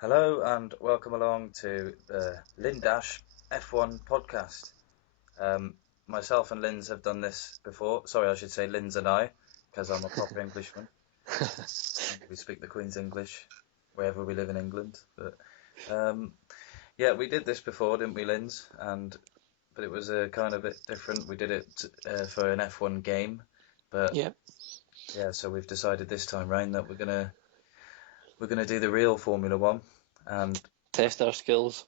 Hello and welcome along to the Lindash F1 podcast. Myself and Linz have done this before. Sorry, I should say Linz and I, because I'm a proper Englishman. We speak the Queen's English wherever we live in England. But yeah, we did this before, didn't we, Linz? But it was a kind of bit different. We did it for an F1 game, but Yeah, yeah, so we've decided this time round that we're gonna do the real Formula One, and test our skills.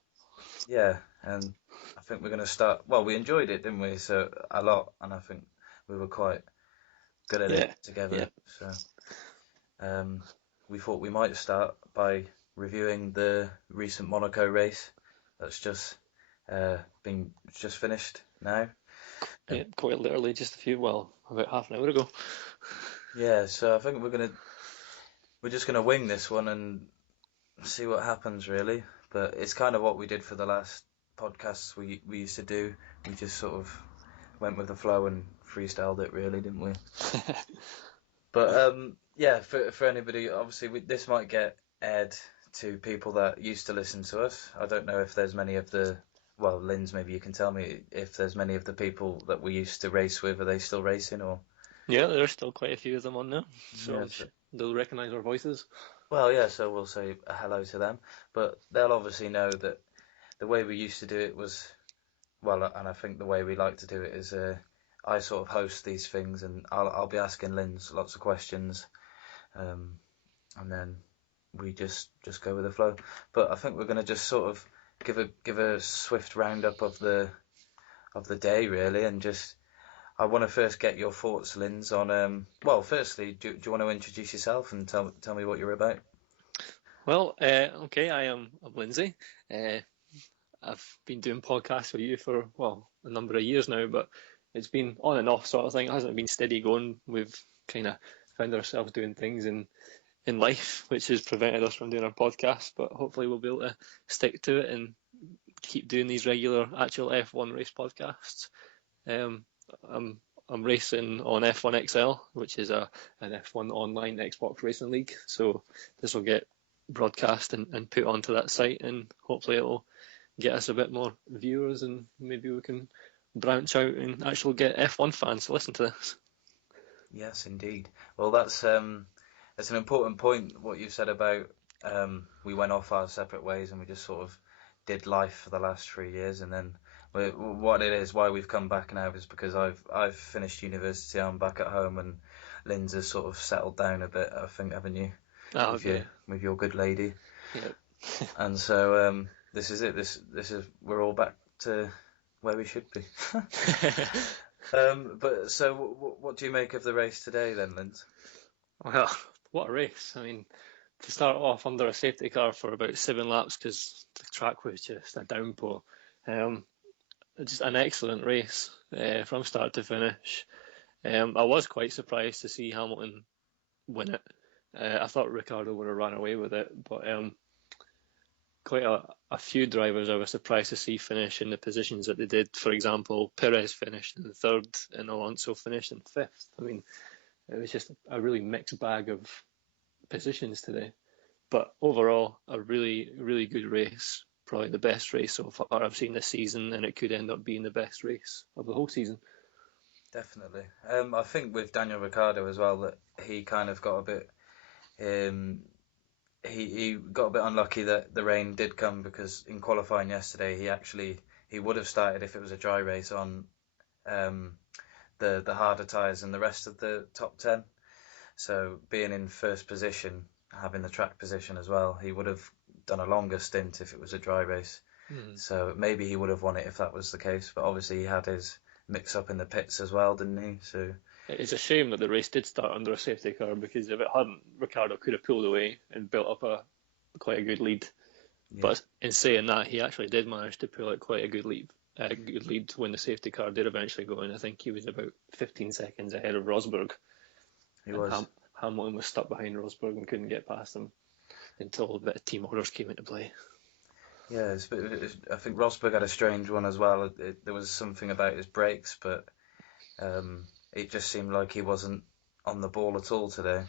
yeah, and I think we're going to start. Well, we enjoyed it, didn't we? So a lot, and I think we were quite good at it Yeah, yeah, together. So um, we thought we might start by reviewing the recent Monaco race that's been just finished now. yeah. And Quite literally, just about half an hour ago. yeah, so I think we're just gonna wing this one and see what happens, really. But it's kind of what we did for the last podcasts we used to do. We just sort of went with the flow and freestyled it, really, didn't we? But yeah, for anybody, obviously this might get aired to people that used to listen to us. I don't know if there's many of the well, Linz, maybe you can tell me if there's many of the people that we used to race with. Are they still racing or? Yeah, there's still quite a few of them on there, Yeah. so they'll recognise our voices. Well, yeah. So we'll say a hello to them, but they'll obviously know that the way we used to do it was well, and I think the way we like to do it is I sort of host these things, and I'll be asking Linz lots of questions, um, and then we just go with the flow. But I think we're going to just sort of give a swift roundup of the day, really, and just I want to first get your thoughts, Linz, on well, firstly, do you want to introduce yourself and tell me what you're about? Well, okay, I'm Lindsay. Uh, I've been doing podcasts with you for a number of years now, but it's been on and off sort of thing. It hasn't been steady going. We've kind of found ourselves doing things in life, which has prevented us from doing our podcast. But hopefully, we'll be able to stick to it and keep doing these regular actual F1 race podcasts. Um, I'm I'm racing on F1 XL, which is an F1 online Xbox racing league. So this will get broadcast and put onto that site, and hopefully it'll get us a bit more viewers, and maybe we can branch out and actually get F1 fans to listen to this. Yes, indeed. Well, that's an important point what you said about we went off our separate ways and we just sort of did life for the last 3 years, and then what it is, why we've come back now is because I've finished university, I'm back at home, and Lynn's has sort of settled down a bit, I think, haven't you, Oh, yeah, with your good lady, yeah. and so this is it. This is we're all back to where we should be. But so what do you make of the race today then, Linz? Well, what a race! I mean, to start off under a safety car for about 7 laps because the track was just a downpour. Um, just an excellent race from start to finish. I was quite surprised to see Hamilton win it. I thought Ricardo would have run away with it, but quite a few drivers I was surprised to see finish in the positions that they did. For example, Perez finished in third and Alonso finished in fifth. I mean, it was just a really mixed bag of positions today. But overall, a really, really good race. Probably the best race so far I've seen this season, and it could end up being the best race of the whole season. Definitely. I think with Daniel Ricciardo as well that he kind of got a bit um, he got a bit unlucky that the rain did come, because in qualifying yesterday he would have started if it was a dry race on um, the harder tyres than the rest of the top 10. So being in first position, having the track position as well, he would have done a longer stint if it was a dry race. Mm. So maybe he would have won it if that was the case. But obviously he had his mix up in the pits as well, didn't he? So It's a shame that the race did start under a safety car because if it hadn't, Ricardo could have pulled away and built up a quite a good lead. yeah, But in saying that, he actually did manage to pull out quite a good lead when the safety car did eventually go in. I think he was about 15 seconds ahead of Rosberg, he and was. Hamilton was stuck behind Rosberg and couldn't get past him until a bit of team orders came into play. Yeah, I think Rosberg had a strange one as well. There was something about his brakes, but it just seemed like he wasn't on the ball at all today.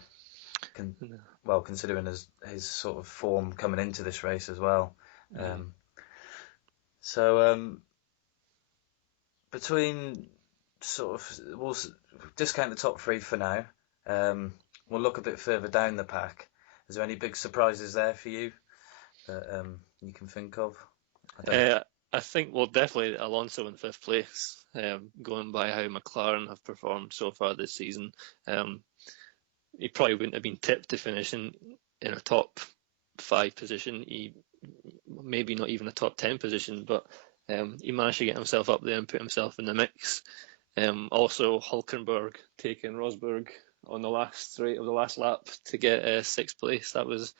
Well, considering his sort of form coming into this race as well. So between sort of, we'll discount the top three for now. We'll look a bit further down the pack. Is there any big surprises there for you that you can think of? I think, well, definitely Alonso in fifth place, going by how McLaren have performed so far this season. He probably wouldn't have been tipped to finish in a top 5 position. He maybe not even a top 10 position, but he managed to get himself up there and put himself in the mix. Also, Hulkenberg taking Rosberg on the last straight of the last lap to get 6th place. That was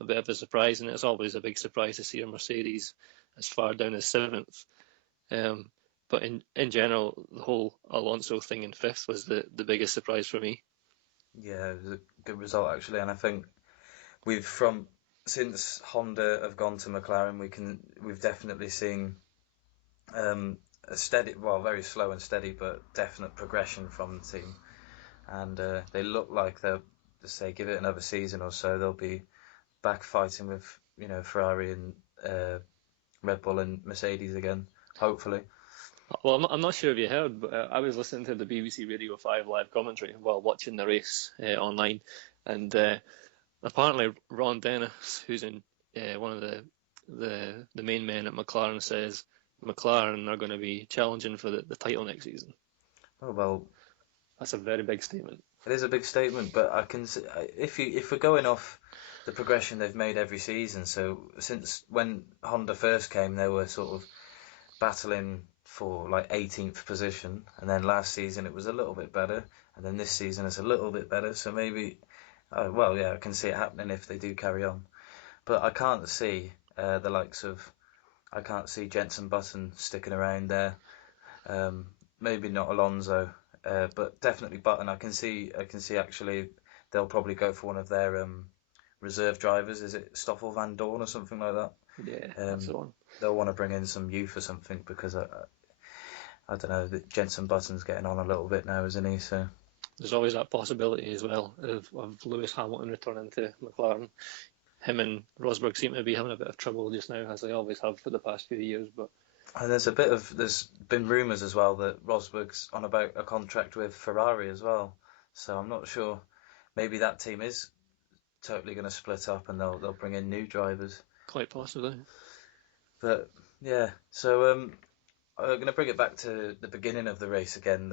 a bit of a surprise, and it's always a big surprise to see a Mercedes as far down as 7th. But in general, the whole Alonso thing in 5th was the biggest surprise for me. Yeah, it was a good result actually, and I think since Honda have gone to McLaren, we've definitely seen a steady, well, very slow and steady, but definite progression from the team, and they look like they'll, say, give it another season or so, they'll be back fighting with Ferrari and Red Bull and Mercedes again, hopefully. Well, I'm not sure if you heard, but I was listening to the BBC Radio 5 live commentary while watching the race online, and apparently Ron Dennis, who's in one of the main men at McLaren, says McLaren are going to be challenging for the title next season. Oh well, that's a very big statement. It is a big statement, but I can see, if we're going off the progression they've made every season. So since when Honda first came, they were sort of battling for like 18th position, and then last season it was a little bit better, and then this season it's a little bit better. So maybe, well, yeah, I can see it happening if they do carry on. But I can't see the likes of, I can't see Jenson Button sticking around there. Maybe not Alonso, but definitely Button. I can see actually they'll probably go for one of their reserve drivers. Is it Stoffel Van Dorn or something like that? Yeah, that's the one. They'll want to bring in some youth or something, because I don't know, Jenson Button's getting on a little bit now, isn't he? So there's always that possibility as well of Lewis Hamilton returning to McLaren. Him and Rosberg seem to be having a bit of trouble just now, as they always have for the past few years. But and there's been rumours as well that Rosberg's on about a contract with Ferrari as well. So I'm not sure. Maybe that team is totally going to split up and they'll bring in new drivers. Quite possibly. But yeah, so I'm going to bring it back to the beginning of the race again.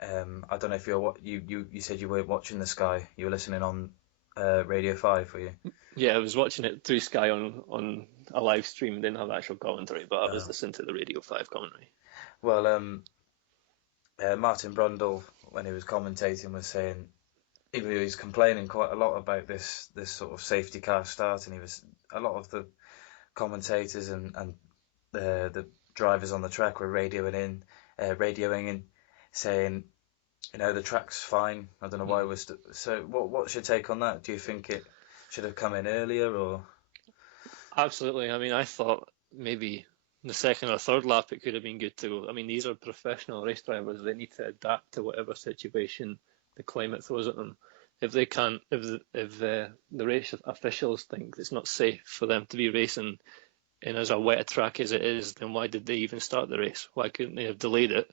I don't know if you said you weren't watching the Sky. You were listening on Radio 5, were you? Yeah, I was watching it through Sky on a live stream. Didn't have actual commentary, but I was listening to the Radio 5 commentary. Well, Martin Brundle, when he was commentating, was saying he was complaining quite a lot about this sort of safety car start, and a lot of the commentators and the drivers on the track were radioing in, saying, the track's fine. I don't know why we're so. What's your take on that? Do you think it should have come in earlier, or? Absolutely. I mean, I thought maybe the second or third lap it could have been good to go. I mean, these are professional race drivers. They need to adapt to whatever situation the climate throws at them. If they can't, if the race officials think it's not safe for them to be racing in as a wet track as it is, then why did they even start the race? Why couldn't they have delayed it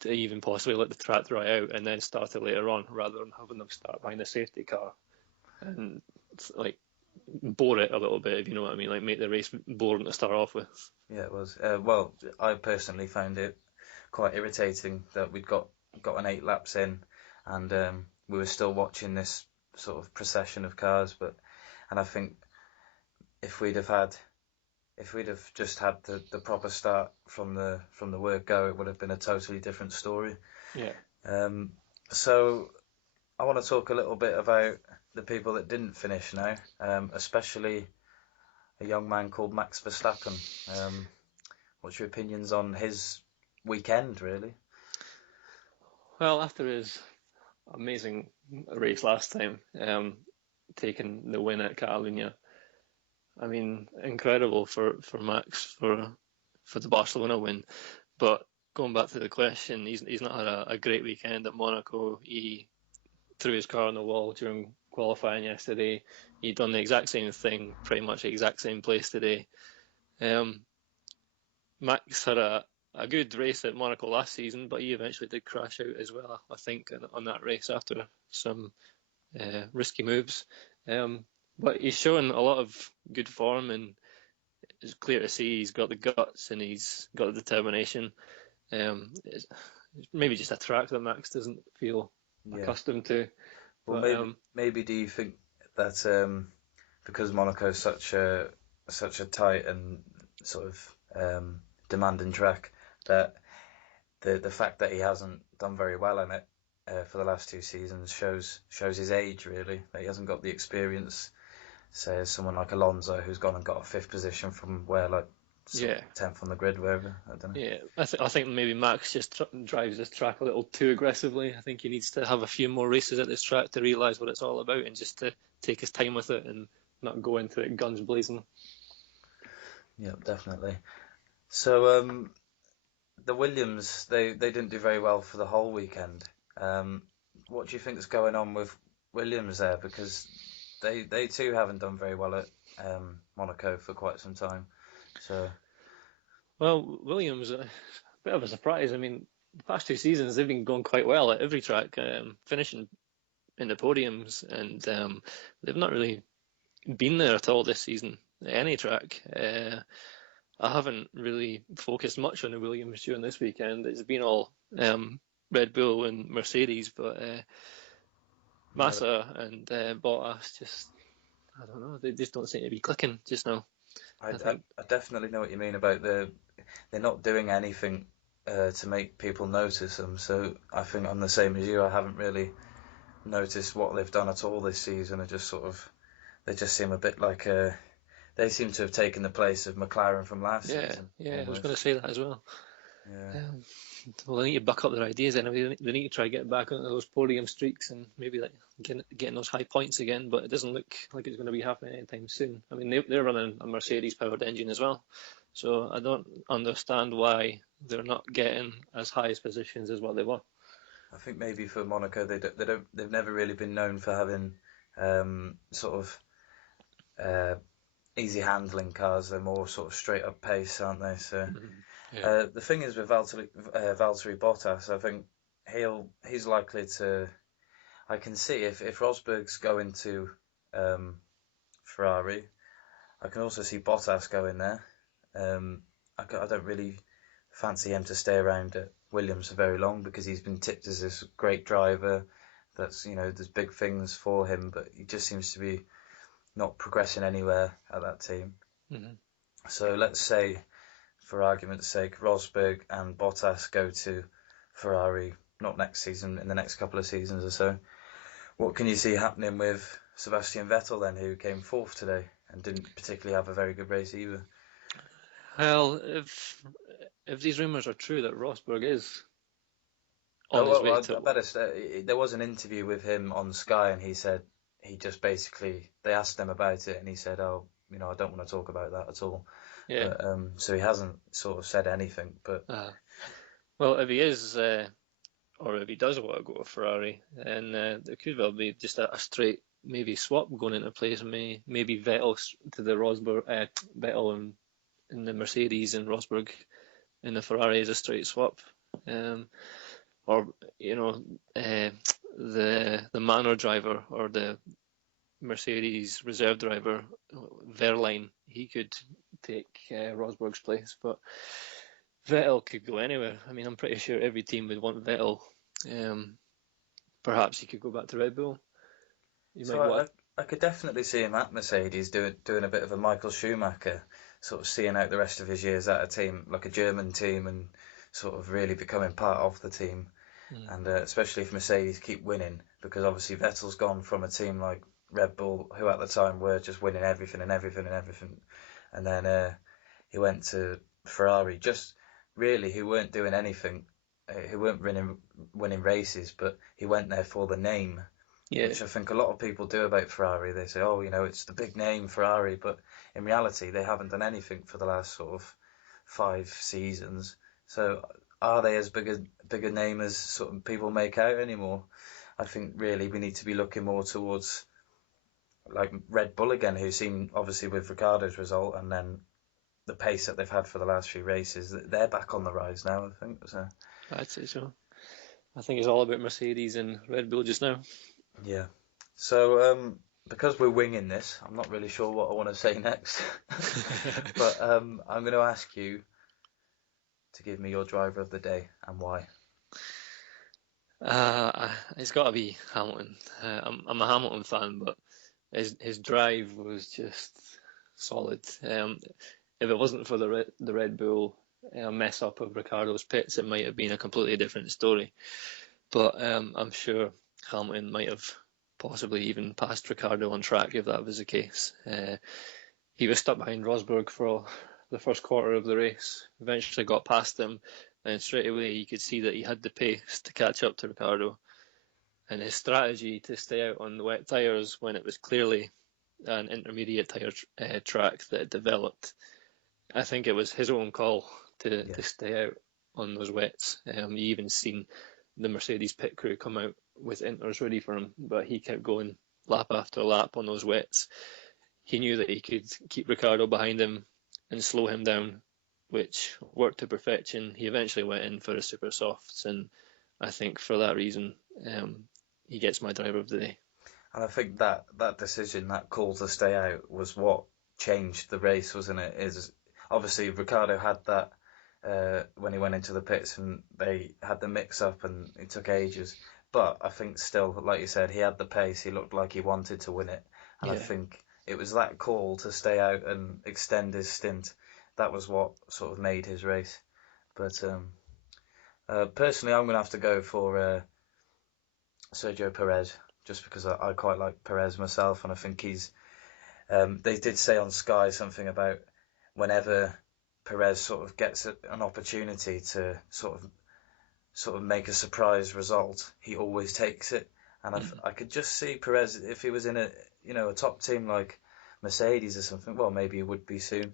to even possibly let the track dry out and then start it later on, rather than having them start behind the safety car and like bore it a little bit, if you know what I mean, like make the race boring to start off with. Yeah, it was. Well, I personally found it quite irritating that we'd gotten 8 laps in, and we were still watching this sort of procession of cars. And I think if we'd have just had the proper start from the word go, it would have been a totally different story. Yeah. So I want to talk a little bit about the people that didn't finish now, especially a young man called Max Verstappen. What's your opinions on his weekend, really? Well, after his amazing race last time, taking the win at Catalunya, I mean, incredible for Max for the Barcelona win. But going back to the question, he's not had a great weekend at Monaco. He threw his car on the wall during qualifying yesterday. He'd done the exact same thing, pretty much the exact same place today. Max had a good race at Monaco last season, but he eventually did crash out as well, I think, on that race after some risky moves. But he's showing a lot of good form, and it's clear to see he's got the guts and he's got the determination. It's maybe just a track that Max doesn't feel accustomed to. Well, But maybe do you think that because Monaco is such a tight and sort of demanding track, that the fact that he hasn't done very well in it for the last 2 seasons shows his age, really. That he hasn't got the experience, say, as someone like Alonso, who's gone and got a 5th position from where, like, 10th on the grid, wherever. I don't know. Yeah, I think maybe Max just drives this track a little too aggressively. I think he needs to have a few more races at this track to realise what it's all about, and just to take his time with it and not go into it guns blazing. Yeah, definitely. So the Williams, they didn't do very well for the whole weekend. What do you think is going on with Williams there? Because they too haven't done very well at Monaco for quite some time. So. Well, Williams, a bit of a surprise. I mean, the past 2 seasons they've been going quite well at every track, finishing in the podiums, and they've not really been there at all this season at any track. I haven't really focused much on the Williams during this weekend. It's been all Red Bull and Mercedes, but Massa and Bottas I don't know, they just don't seem to be clicking just now. I definitely know what you mean about they're not doing anything to make people notice them. So I think I'm the same as you. I haven't really noticed what they've done at all this season. They just seem a bit like they seem to have taken the place of McLaren from last season. Yeah, almost. I was going to say that as well. Yeah. Well, they need to buck up their ideas anyway. They need to try to get back onto those podium streaks and maybe like getting those high points again. But it doesn't look like it's going to be happening anytime soon. I mean, they're running a Mercedes-powered engine as well, so I don't understand why they're not getting as high positions as what they were. I think maybe for Monaco, they've never really been known for having sort of easy handling cars. They're more sort of straight up pace, aren't they? So. Yeah. The thing is with Valtteri Bottas, I think he's likely to. I can see if Rosberg's going to Ferrari, I can also see Bottas going there. I don't really fancy him to stay around at Williams for very long because he's been tipped as this great driver. That's there's big things for him, but he just seems to be not progressing anywhere at that team. Mm-hmm. So let's say, for argument's sake, Rosberg and Bottas go to Ferrari, not next season, in the next couple of seasons or so. What can you see happening with Sebastian Vettel then, who came 4th today and didn't particularly have a very good race either? Well, if these rumours are true that Rosberg is on his way to... I better say, there was an interview with him on Sky, and he said he just basically, they asked him about it, and he said, I don't want to talk about that at all. Yeah. But, so he hasn't sort of said anything. But well, if he is, or if he does want to go to Ferrari, then there could well be just a straight maybe swap going into place. Maybe Vettel to the Rosberg, Vettel in the Mercedes and Rosberg in the Ferrari is a straight swap. Or the Manor driver or the Mercedes reserve driver Verline, he could take Rosberg's place, but Vettel could go anywhere. I mean, I'm pretty sure every team would want Vettel. Perhaps he could go back to Red Bull. I could definitely see him at Mercedes doing a bit of a Michael Schumacher, sort of seeing out the rest of his years at a team like a German team and sort of really becoming part of the team. And especially if Mercedes keep winning, because obviously Vettel's gone from a team like Red Bull, who at the time were just winning everything, and then he went to Ferrari, just really who weren't doing anything, who weren't winning races, but he went there for the name, which I think a lot of people do about Ferrari. They say, it's the big name Ferrari, but in reality they haven't done anything for the last sort of 5 seasons. So are they as big a name as sort of people make out anymore? I think really we need to be looking more towards like Red Bull again, who seem obviously with Ricardo's result and then the pace that they've had for the last few races, they're back on the rise now, I think. So I'd say so. I think it's all about Mercedes and Red Bull just now. yeah. So because we're winging this, I'm not really sure what I want to say next. But I'm going to ask you to give me your driver of the day and why. It's got to be Hamilton. I'm a Hamilton fan, but his drive was just solid. If it wasn't for the Red Bull mess up of Ricardo's pits, it might have been a completely different story. But I'm sure Hamilton might have possibly even passed Ricardo on track if that was the case. He was stuck behind Rosberg for the first quarter of the race, eventually got past him, and straight away you could see that he had the pace to catch up to Ricardo. And his strategy to stay out on the wet tyres when it was clearly an intermediate tyre track that had developed, I think it was his own call to stay out on those wets. You even seen the Mercedes pit crew come out with inters ready for him, but he kept going lap after lap on those wets. He knew that he could keep Ricardo behind him and slow him down, which worked to perfection. He eventually went in for the super softs, and I think for that reason, he gets my driver of the day. And I think that decision, that call to stay out, was what changed the race, wasn't it? Is obviously Ricardo had that when he went into the pits and they had the mix up and it took ages. But I think still, like you said, he had the pace. He looked like he wanted to win it, and I think it was that call to stay out and extend his stint that was what sort of made his race. But personally, I'm going to have to go for Sergio Perez, just because I quite like Perez myself, and I think he's. They did say on Sky something about whenever Perez sort of gets an opportunity to sort of make a surprise result, he always takes it. And I could just see Perez if he was in a top team like Mercedes or something. Well, maybe he would be soon.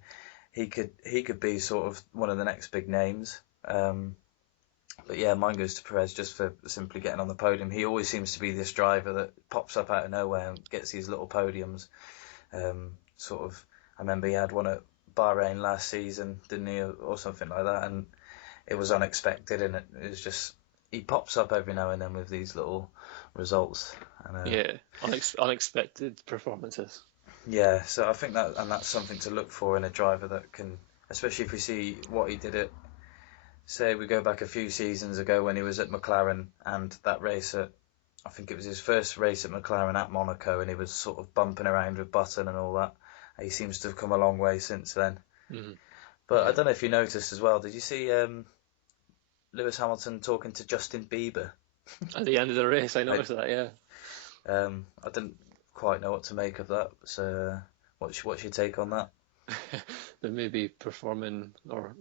He could be sort of one of the next big names. But yeah, mine goes to Perez just for simply getting on the podium. He always seems to be this driver that pops up out of nowhere and gets these little podiums. Sort of, I remember he had one at Bahrain last season, didn't he, or something like that, and it was unexpected, and it was just he pops up every now and then with these little results. And, unexpected performances. Yeah, so I think that's something to look for in a driver that can, especially if we see what he did at. Say we go back a few seasons ago when he was at McLaren and that race I think it was his first race at McLaren at Monaco, and he was sort of bumping around with Button and all that. He seems to have come a long way since then. Mm-hmm. But I don't know if you noticed as well, did you see Lewis Hamilton talking to Justin Bieber? At the end of the race, I noticed that, yeah. I didn't quite know what to make of that, so what's your take on that? They may be performing or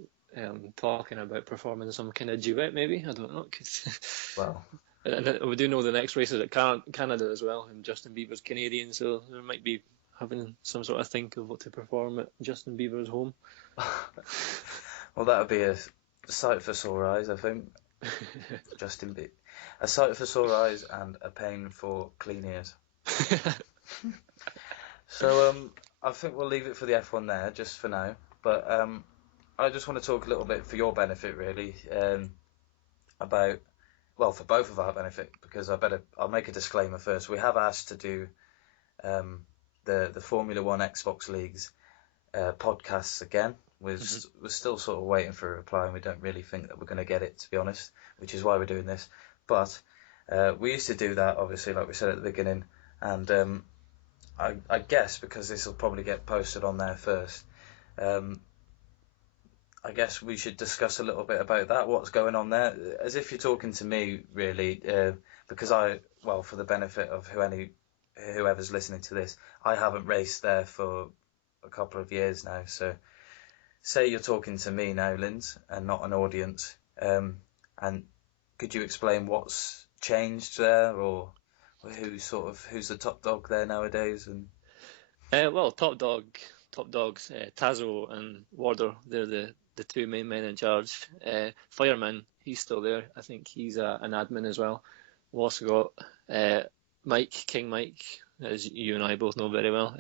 talking about performing some kind of duet, maybe. I don't know. Well, and we do know the next race is at Canada as well, and Justin Bieber's Canadian, so they might be having some sort of think of what to perform at Justin Bieber's home. Well, that would be a sight for sore eyes, I think. Justin Bieber. A sight for sore eyes and a pain for clean ears. So I think we'll leave it for the F1 there, just for now. But I just want to talk a little bit for your benefit, really, about, well, for both of our benefit, because I'll make a disclaimer first. We have asked to do the Formula One Xbox Leagues podcasts again. We're still sort of waiting for a reply, and we don't really think that we're going to get it, to be honest, which is why we're doing this. But we used to do that, obviously, like we said at the beginning, and I guess because this will probably get posted on there first, I guess we should discuss a little bit about that, what's going on there, as if you're talking to me, really, because for the benefit of whoever's listening to this, I haven't raced there for a couple of years now, so say you're talking to me now, Linz, and not an audience, and could you explain what's changed there, or who's the top dog there nowadays? And top dogs, Tazo and Warder, they're the two main men in charge. Fireman, he's still there. I think he's an admin as well. also got King Mike, as you and I both know very well.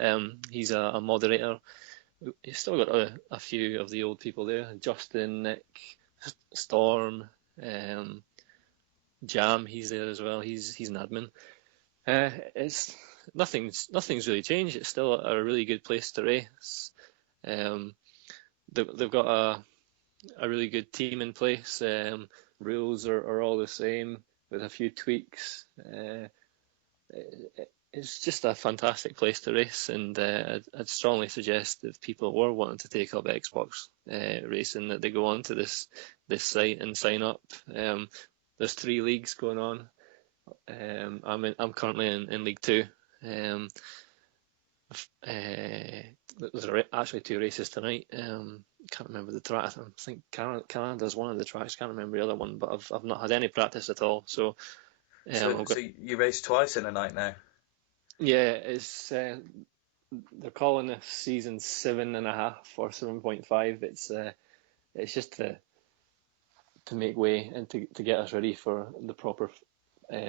He's a moderator. He's still got a few of the old people there. Justin, Nick, Storm, Jam. He's there as well. He's an admin. It's nothing's really changed. It's still a really good place to race. They've got a really good team in place. Rules are all the same with a few tweaks. It's just a fantastic place to race, and I'd strongly suggest if people were wanting to take up Xbox racing that they go on to this site and sign up. There's 3 leagues going on. I'm currently in League 2. There's actually 2 races tonight. Can't remember the track. I think Canada's one of the tracks. Can't remember the other one, but I've not had any practice at all. So you race twice in a night now? Yeah, it's they're calling this season 7.5 or 7.5. It's just to make way and to get us ready for the proper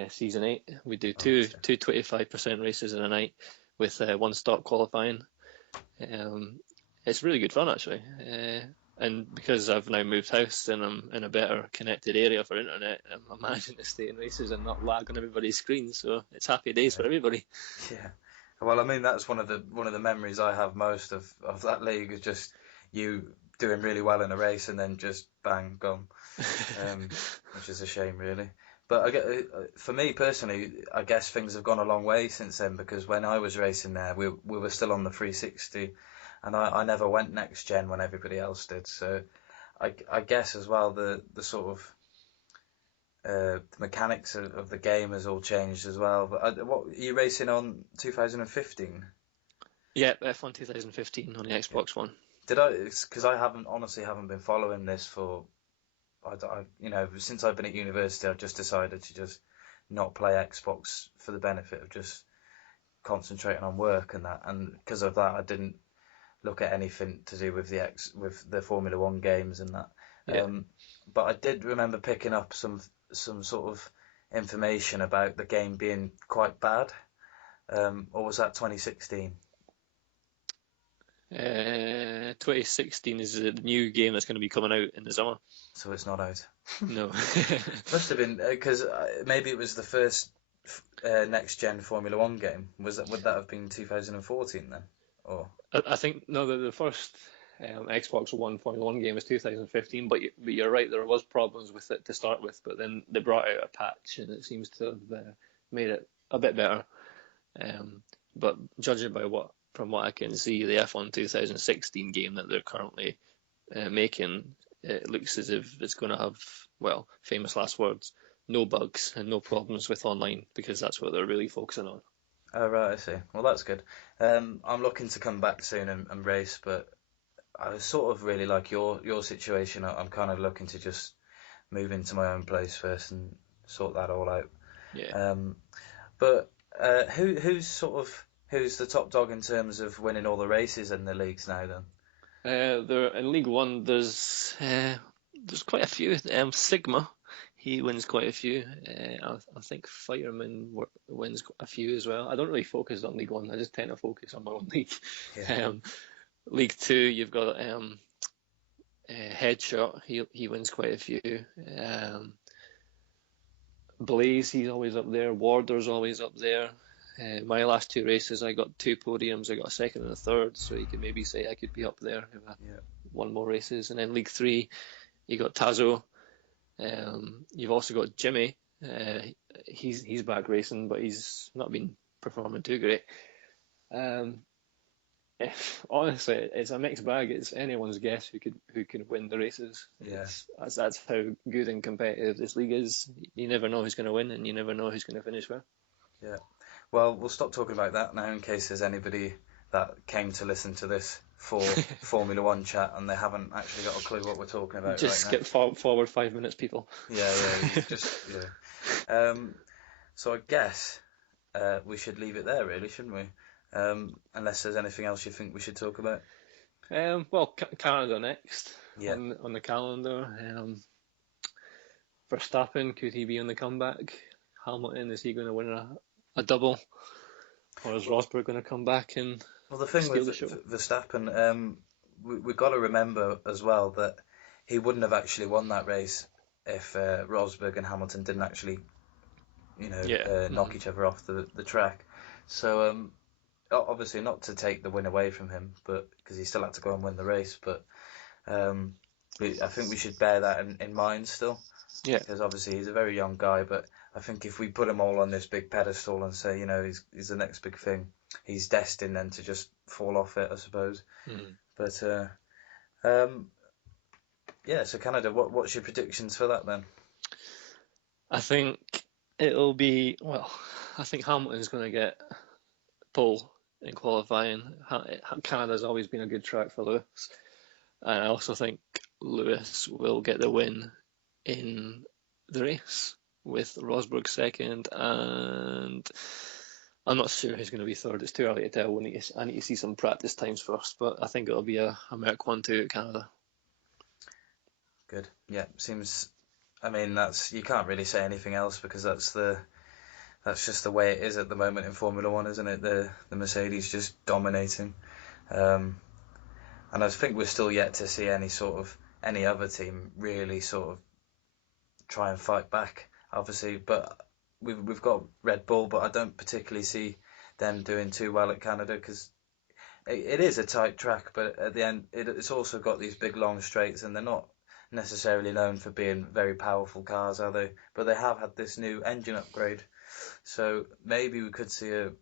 season 8. We do two 25% races in a night with 1 stop qualifying. It's really good fun actually, and because I've now moved house and I'm in a better connected area for internet, I'm managing to stay in races and not lag on everybody's screens. So it's happy days for everybody. Yeah. Well, I mean, that's one of the memories I have most of that league, is just you doing really well in a race and then just bang, gone, which is a shame, really. But for me personally, I guess things have gone a long way since then, because when I was racing there, we were still on the 360, and I never went next gen when everybody else did. So I guess as well the sort of the mechanics of the game has all changed as well. But what are you racing on 2015? Yeah, F1 2015 on the Xbox One. Because I honestly haven't been following this for, since I've been at university, I've just decided to just not play Xbox for the benefit of just concentrating on work and that. And because of that, I didn't look at anything to do with the Formula One games and that. Yeah. But I did remember picking up some sort of information about the game being quite bad. Or was that 2016? 2016 is the new game that's going to be coming out in the summer. So it's not out. No. Must have been, because maybe it was the first next gen Formula One game. Would that have been 2014 then? Or I think no, the first Xbox One Formula One game was 2015, but you're right, there was problems with it to start with, but then they brought out a patch and it seems to have made it a bit better. But judging from what I can see, the F1 2016 game that they're currently making, it looks as if it's going to have, well, famous last words, no bugs and no problems with online, because that's what they're really focusing on. Oh, right, I see. Well, that's good. I'm looking to come back soon and race, but I sort of really like your situation. I'm kind of looking to just move into my own place first and sort that all out. Yeah. But who's the top dog in terms of winning all the races in the leagues now then? They're in League One. There's quite a few. Sigma, he wins quite a few. I think Fireman wins a few as well. I don't really focus on League One. I just tend to focus on my own league. Yeah. League Two, you've got Headshot. He wins quite a few. Blaze, he's always up there. Warder's always up there. My last 2 races, I got 2 podiums. I got a second and a third, so you could maybe say I could be up there if I won more races. And then League 3, you got Tazo. You've also got Jimmy. He's back racing, but he's not been performing too great. Honestly, it's a mixed bag. It's anyone's guess who can win the races. Yeah. That's how good and competitive this league is. You never know who's going to win, and you never know who's going to finish where. Yeah. Well, we'll stop talking about that now in case there's anybody that came to listen to this for Formula One chat and they haven't actually got a clue what we're talking about. Just right skip now. forward 5 minutes, people. Yeah. So I guess we should leave it there, really, shouldn't we? Unless there's anything else you think we should talk about. Well, Canada next on the calendar. Verstappen, could he be on the comeback? Hamilton? Is he going to win a double, or is Rosberg going to come back and Well, the thing steal with the show? Verstappen, we've got to remember as well that he wouldn't have actually won that race if Rosberg and Hamilton didn't actually, Yeah. knock each other off the track. So obviously not to take the win away from him, but because he still had to go and win the race. But um, I think we should bear that in mind still, Yeah. because obviously he's a very young guy. But I think if we put him all on this big pedestal and say, he's the next big thing, he's destined then to just fall off it, I suppose. But yeah, so Canada, what's your predictions for that then? I think it'll be, I think Hamilton's going to get pole in qualifying. Canada's always been a good track for Lewis. And I also think Lewis will get the win in the race with Rosberg second, and I'm not sure who's going to be third. It's too early to tell. I need to see some practice times first, but I think it'll be a Merc 1-2 at Canada. Good. Yeah, seems. I mean, you can't really say anything else because that's just the way it is at the moment in Formula One, isn't it? The Mercedes just dominating, and I think we're still yet to see any other team really sort of try and fight back. Obviously, but we've got Red Bull, but I don't particularly see them doing too well at Canada because it is a tight track, but at the end it's also got these big long straights, and they're not necessarily known for being very powerful cars, are they? But they have had this new engine upgrade, so maybe we could see a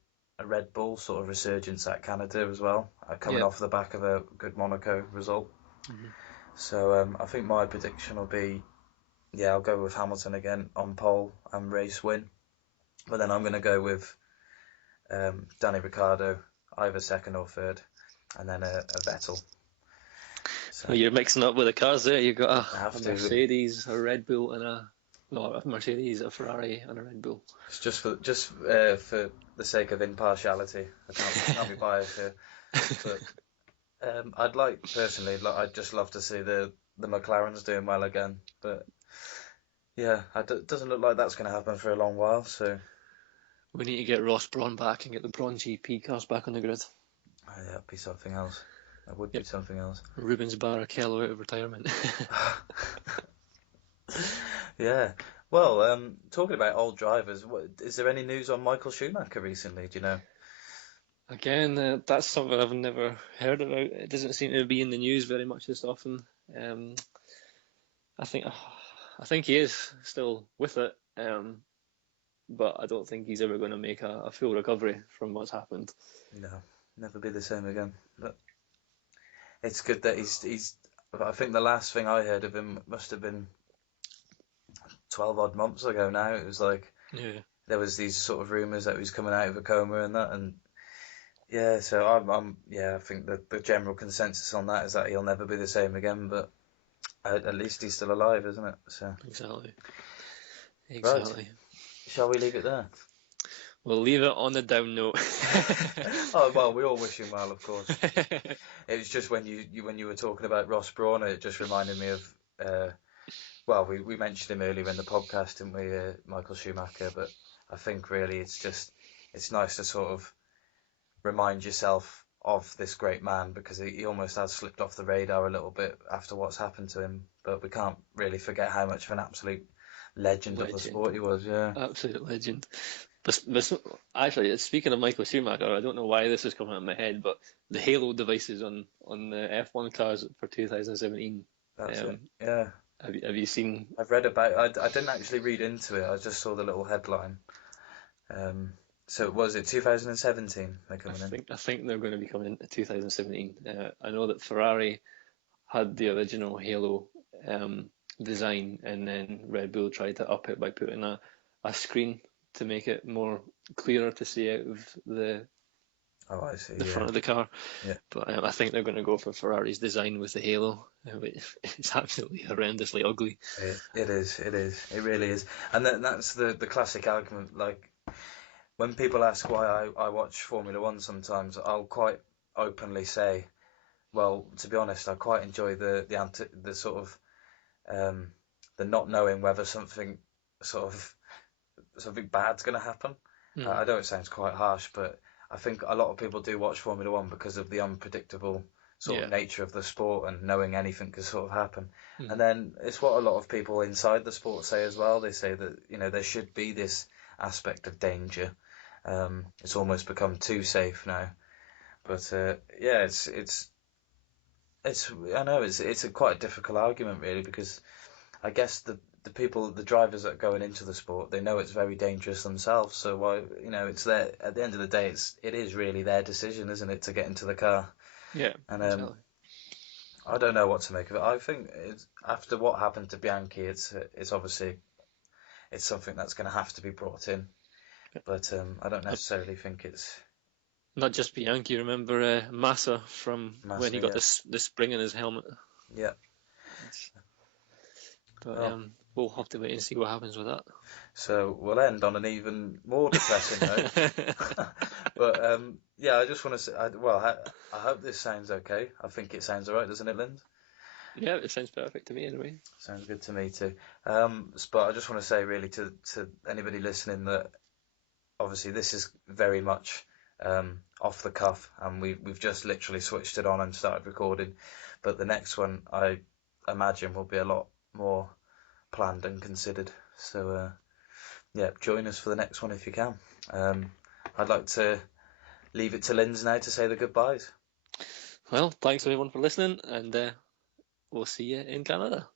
Red Bull sort of resurgence at Canada as well, coming off the back of a good Monaco result. So I think my prediction will be, I'll go with Hamilton again on pole and race win, but then I'm going to go with Danny Ricciardo, either second or third, and then a Vettel. So you're mixing up with the cars there. You've got a Mercedes, a Red Bull, and a Mercedes, a Ferrari, and a Red Bull. It's just for the sake of impartiality. I can't be biased here, but I'd just love to see the McLarens doing well again. But yeah, it doesn't look like that's going to happen for a long while. So we need to get Ross Brawn back and get the Brawn GP cars back on the grid. Oh, yeah, that'd be something else. That would be something else. Rubens Barrichello out of retirement. Yeah. Well, talking about old drivers, is there any news on Michael Schumacher recently? Do you know? Again, that's something I've never heard about. It doesn't seem to be in the news very much this often. I think he is still with it, but I don't think he's ever going to make a full recovery from what's happened. No, never be the same again. But it's good that he's. I think the last thing I heard of him must have been 12 odd months ago now. It was like there was these sort of rumours that he was coming out of a coma and that, and so I think that the general consensus on that is that he'll never be the same again, but at least he's still alive, isn't it? So Exactly. Right. Shall we leave it there? We'll leave it on the down note. Oh well, we all wish him well, of course. It was just when you were talking about Ross Brawn, it just reminded me of we mentioned him earlier in the podcast, didn't we, Michael Schumacher? But I think really it's nice to sort of remind yourself of this great man, because he almost has slipped off the radar a little bit after what's happened to him. But we can't really forget how much of an absolute legend of the sport he was. Yeah, absolute legend. But actually, speaking of Michael Schumacher, I don't know why this is coming out of my head, but the Halo devices on the F1 cars for 2017. That's it. Yeah. Have you seen? I've read about. I didn't actually read into it. I just saw the little headline. So was it 2017 they're coming in? I think they're going to be coming in 2017. I know that Ferrari had the original Halo design, and then Red Bull tried to up it by putting a screen to make it more clearer to see out of the front of the car. Yeah. But I think they're going to go for Ferrari's design with the Halo. It's absolutely horrendously ugly. It is. It really is. And that's the classic argument. Like, when people ask why I watch Formula One sometimes, I'll quite openly say, well, to be honest, I quite enjoy the sort of the not knowing whether something sort of something bad's going to happen. I know it sounds quite harsh, but I think a lot of people do watch Formula One because of the unpredictable sort of nature of the sport and knowing anything could sort of happen. And then it's what a lot of people inside the sport say as well. They say that, you know, there should be this aspect of danger. It's almost become too safe now. But yeah, I know it's a quite a difficult argument really, because I guess the drivers that are going into the sport, they know it's very dangerous themselves. So why, you know, it's their, at the end of the day, it is really their decision, isn't it, to get into the car? Yeah, And exactly. I don't know what to make of it. I think after what happened to Bianchi, it's obviously it's something that's going to have to be brought in. But I don't necessarily think it's Not just Bianchi, remember Massa from when he Massa. got Yeah, the spring in his helmet. yeah. But Oh, we'll have to wait and see what happens with that. so we'll end on an even more depressing note. But yeah, I just want to say, I hope this sounds okay. I think it sounds alright, doesn't it, Lind? Yeah, it sounds perfect to me anyway. Sounds good to me too. But I just want to say really to anybody listening that obviously this is very much off the cuff, and we've just literally switched it on and started recording. But the next one, I imagine, will be a lot more planned and considered. So yeah, join us for the next one if you can. I'd like to leave it to Linz now to say the goodbyes. Well, thanks everyone for listening, and we'll see you in Canada.